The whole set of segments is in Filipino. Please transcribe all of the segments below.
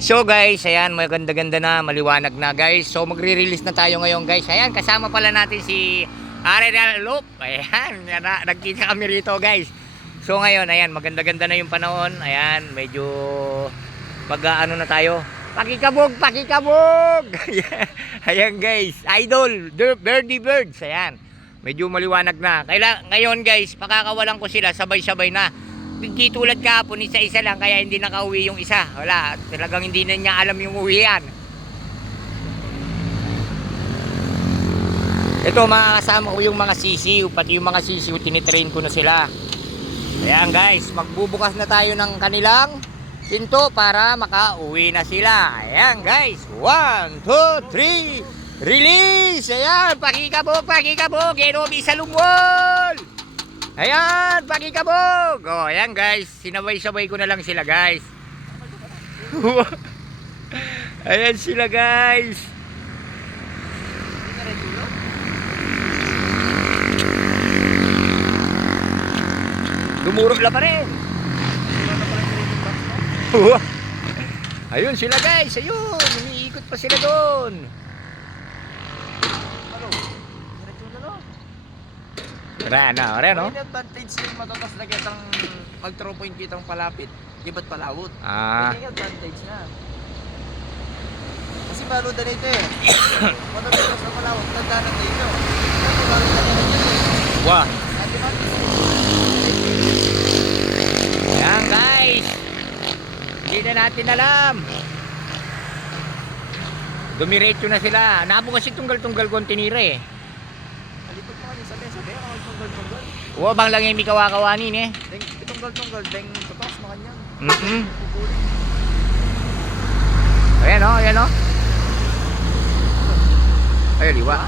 So guys, ayan, maganda-ganda na, maliwanag na guys. So magre-release na tayo ngayon guys. Ayan, kasama pala natin si Ariel Loop. Ayan, nagkita kami rito guys. So ngayon, ayan, maganda-ganda na yung panahon. Ayan, medyo mag-ano na tayo. Pakikabog, pakikabog! Ayan guys, idol, birdie birds. Ayan, medyo maliwanag na. Ngayon guys, pakakawalan ko sila sabay-sabay na. Hindi tulad kahapon, isa-isa lang, kaya hindi nakauwi yung isa. Wala, talagang hindi na niya alam yung uwian. Ito, mga kasama ko yung mga sisiw, pati yung mga sisiw, tinitrain ko na sila. Ayan guys, magbubukas na tayo ng kanilang pinto para makauwi na sila. Ayan guys, 1, 2, 3, release! Ayan, pakikabog, pakikabog, Genobi sa lumwol! Ayan, pakikabog! O, ayan guys, sinabay-sabay ko na lang sila guys. Ayan sila guys. Dumurog la pa rin. Ayun sila guys, ayun, umiikot pa sila doon. Rana, no? May advantage yung matatas na kitang mag-throw point kitang palapit. Di ba't palawot? May advantage na. Kasi balo na nito eh. Matatas na palawot, nagkanan na ito. Kasi balo na nito eh. Wah. Ayan guys. Hindi na natin alam. Dumiretso na sila. Nabo kasi tunggal-tunggal kong tinira eh. Alipag mo kanina sabi, ako tunggal-tunggal. Huwag bang lang yung may kawakawanin eh. Tunggal-tunggal, deng tatas mo kanyang. Ayan o, ayan o. Ay, liwa.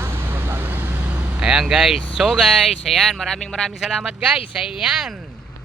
Ayan guys. So guys, ayan, maraming salamat guys. Ayan.